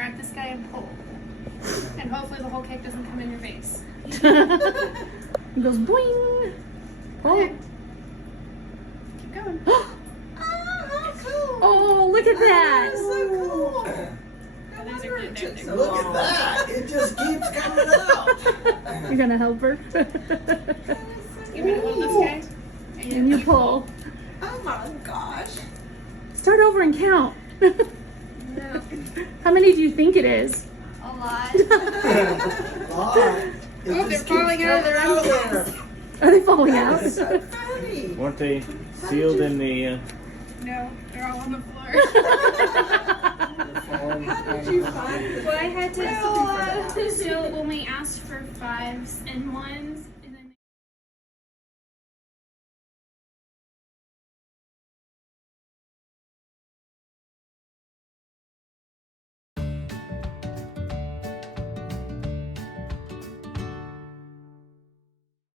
grab this guy and pull. And hopefully the whole cake doesn't come in your face. It goes boing. Oh. Okay. Keep going. Oh, look at that. That's so cool. Oh, those are good. They're good. Look at that. It just keeps coming out. You're gonna help her. You want to hold this guy? And you pull. Oh my gosh. Start over and count. No. How many do you think it is? A lot. Oh, Oh, they're falling out of their own there. Are they falling out? That's so funny. Weren't they sealed in the? No, they're all on the floor. How did you find Well, I had recipe for that? to, so when we asked for 5s and 1s,